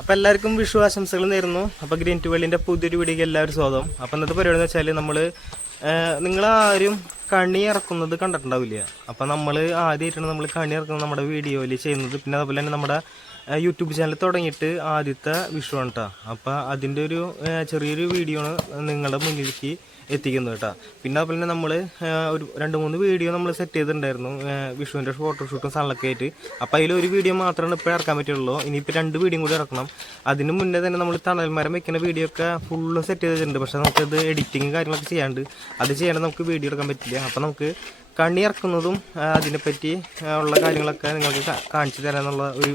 അപ്പോൾ എല്ലാവർക്കും വിഷു ആശംസകൾ നേരുന്നു. അപ്പോൾ ഗ്രീൻ ടു വേൾഡിൻ്റെ പുതിയൊരു വീഡിയോക്ക് എല്ലാവരും സ്വാഗതം. അപ്പോൾ ഇന്നത്തെ പരിപാടി എന്ന് വെച്ചാൽ നമ്മൾ നിങ്ങളാരും കണി ഇറക്കുന്നത് കണ്ടിട്ടുണ്ടാവില്ല. അപ്പോൾ നമ്മൾ ആദ്യമായിട്ടാണ് നമ്മൾ കണി ഇറക്കുന്നത് നമ്മുടെ വീഡിയോയിൽ ചെയ്യുന്നത്. പിന്നെ അതുപോലെ തന്നെ നമ്മുടെ യൂട്യൂബ് ചാനൽ തുടങ്ങിയിട്ട് ആദ്യത്തെ വിഷു ആണ് കേട്ടോ. അപ്പോൾ അതിൻ്റെ ഒരു ചെറിയൊരു വീഡിയോ ആണ് നിങ്ങളുടെ മുന്നിലേക്ക് എത്തിക്കുന്നത് കേട്ടോ. പിന്നെ അതുപോലെ തന്നെ നമ്മൾ ഒരു 2-3 വീഡിയോ നമ്മൾ സെറ്റ് ചെയ്തിട്ടുണ്ടായിരുന്നു വിഷുവിൻ്റെ ഫോട്ടോഷൂട്ടും സണ്ണൊക്കെ ആയിട്ട്. അപ്പോൾ അതിലൊരു വീഡിയോ മാത്രമാണ് ഇപ്പോൾ ഇറക്കാൻ പറ്റുള്ളൂ. ഇനിയിപ്പോൾ 2 വീഡിയോ കൂടി ഇറക്കണം. അതിന് മുന്നേ തന്നെ നമ്മൾ തണൽമരം വെക്കുന്ന വീഡിയോ ഒക്കെ ഫുള്ള് സെറ്റ് ചെയ്തിട്ടുണ്ട്. പക്ഷേ നമുക്കത് എഡിറ്റിങ് കാര്യങ്ങളൊക്കെ ചെയ്യാണ്ട് അത് ചെയ്യാണ്ട് നമുക്ക് വീഡിയോ എടുക്കാൻ പറ്റില്ല. അപ്പോൾ നമുക്ക് കണി ഇറക്കുന്നതും അതിനെപ്പറ്റി ഉള്ള കാര്യങ്ങളൊക്കെ നിങ്ങൾക്ക് കാണിച്ചു തരാമെന്നുള്ള ഒരു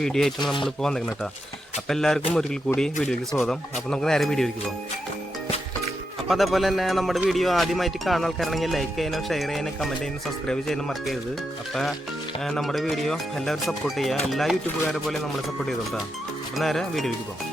വീഡിയോ ആയിട്ടാണ് നമ്മളിപ്പോൾ വന്നിരിക്കുന്നത് കേട്ടോ. അപ്പോൾ എല്ലാവർക്കും ഒരിക്കൽ കൂടി വീഡിയോയ്ക്ക് സ്വാഗതം. അപ്പോൾ നമുക്ക് നേരെ വീഡിയോയ്ക്ക് പോകാം. അപ്പോൾ അതേപോലെ തന്നെ നമ്മുടെ വീഡിയോ ആദ്യമായിട്ട് കാണുന്ന ആൾക്കാരാണെങ്കിൽ ലൈക്ക് ചെയ്യാനും ഷെയർ ചെയ്യാനും കമൻറ്റ് ചെയ്യാനും സബ്സ്ക്രൈബ് ചെയ്യാനും മറക്കരുത്. അപ്പോൾ നമ്മുടെ വീഡിയോ എല്ലാവരും സപ്പോർട്ട് ചെയ്യുക. എല്ലാ യൂട്യൂബുകാരെ പോലെ നമ്മളെ സപ്പോർട്ട് ചെയ്തോട്ടോ. അപ്പോൾ നേരെ വീഡിയോയ്ക്ക് പോകാം.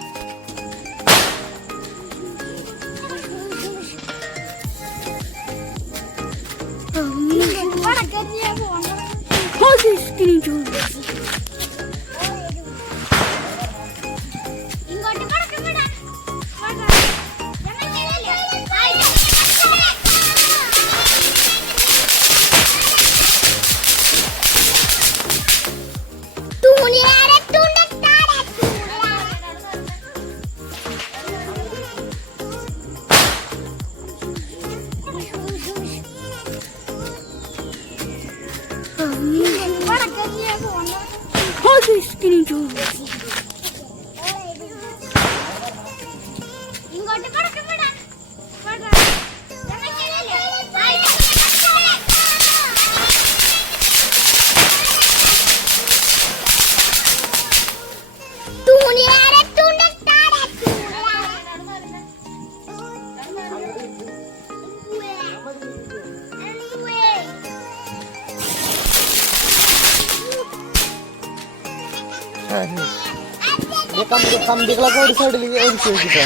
കമ്പികളൊക്കെ ഒരു സൈഡിൽ ഒഴിച്ചു വെച്ചിട്ടോ.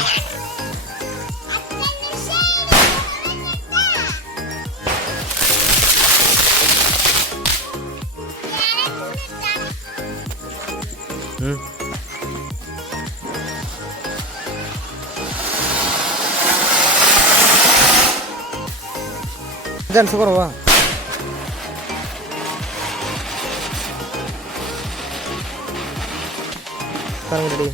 ചാൻസ് കുറവാ. റെഡി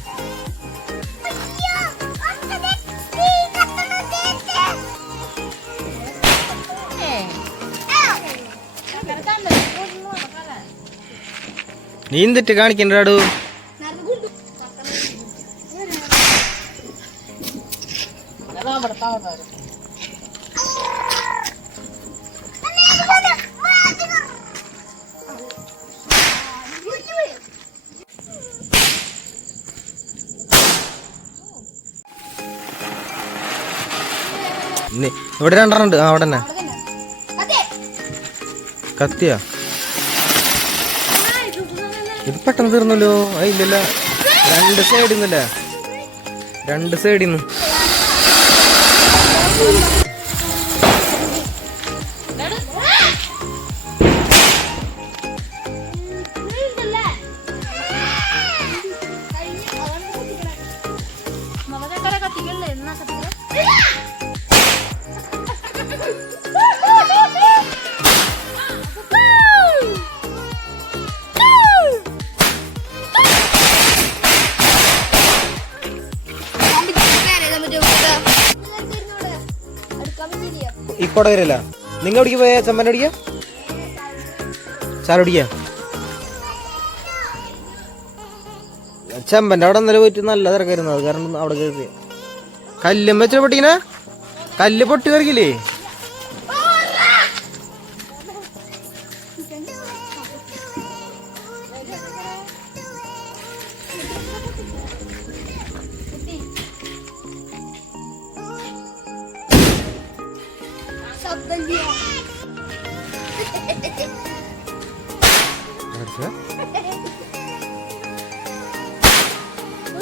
നീ എന്തിട്ട് കാണിക്കണ്ടാടു? ഇവിടെ 2 ഉണ്ട്. അവിടെ തന്നെ കത്തിയാ. ഇത് പെട്ടെന്ന് തീർന്നല്ലോ. ഇല്ലല്ല, 2 സൈഡിൽ നിന്നല്ലേ, 2 സൈഡിൽ നിന്ന്. ഇപ്പോടെ വരില്ല. നിങ്ങൾ എവിടേക്ക് പോയാ? ചെമ്മൻ അടിക്കുക, ചാലടിക്ക. ചെമ്പൻ്റെ അവിടെ ഇന്നലെ പോയിട്ട് നല്ല തിരക്കായിരുന്നു. അത് കാരണം അവിടെ കയറി കല്ലും വെച്ച പൊട്ടീന. കല്ല് പൊട്ടി കറിക്കില്ലേ?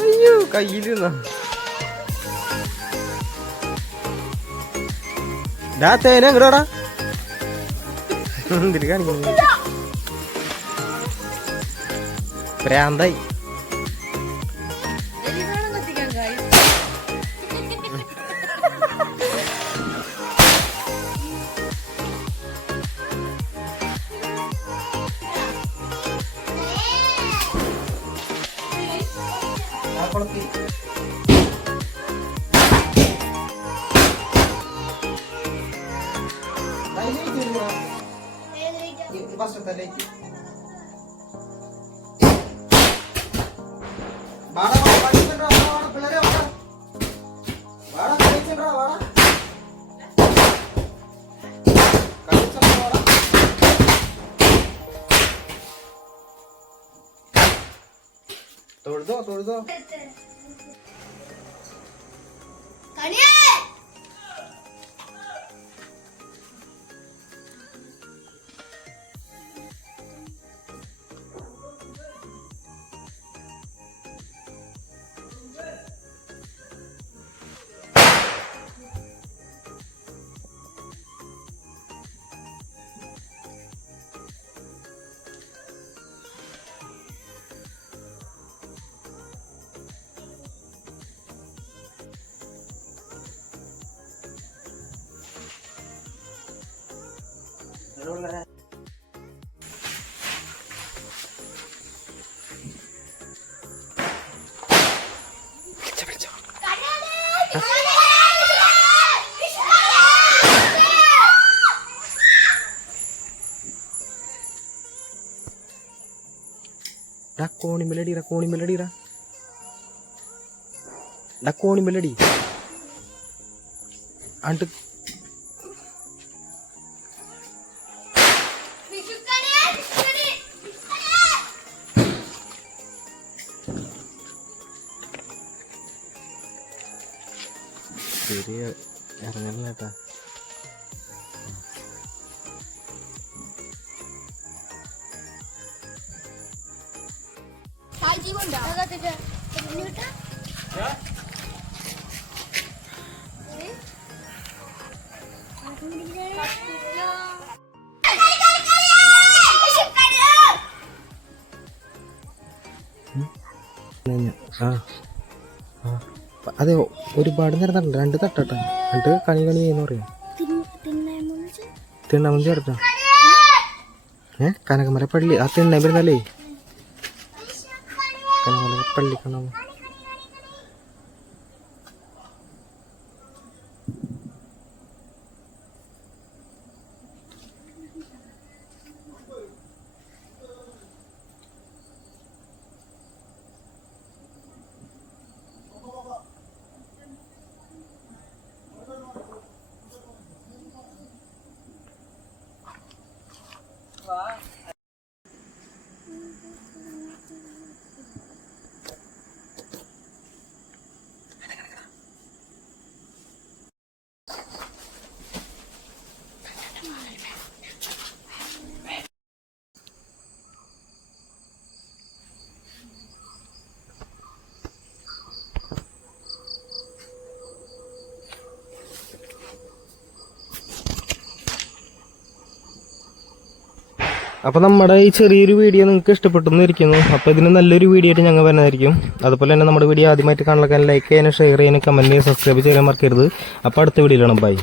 അയ്യോ കയ്യിലിരുന്ന തേന ഇങ്ങോടാ എന്തിട്ട് കാണിക്കുന്നു? പ്രാന്തായി. तोड़ दो कोणी मेलडी अंट ഇറങ്ങല്ലേട്ടാ അതെ ഒരുപാട് നേരം തട്ടില്ല 2 തട്ടട്ടെ എന്നിട്ട് കണി ചെയ്യുന്ന പറയാം തിണ്ണാമന്തി അടുത്താ കനകമല പള്ളി ആ തിണ്ണ വരുന്നല്ലേ കനകമല പള്ളി കാണാമോ അപ്പോൾ നമ്മുടെ ഈ ചെറിയൊരു വീഡിയോ നിങ്ങൾക്ക് ഇഷ്ടപ്പെട്ടെന്ന് ഇരിക്കുന്നു. അപ്പോൾ ഇതിന് നല്ലൊരു വീഡിയോ ആയിട്ട് ഞങ്ങൾ വരുന്നതായിരിക്കും. അതുപോലെ തന്നെ നമ്മുടെ വീഡിയോ ആദ്യമായിട്ട് കാണാൻ ലൈക്ക് ചെയ്യാനും ഷെയർ ചെയ്യാനും കമൻറ്റ് ചെയ്യാനും സബ്സ്ക്രൈബ് ചെയ്യാൻ മറക്കരുത്. അപ്പോൾ അടുത്ത വീഡിയോയിലാണ്. ബൈ.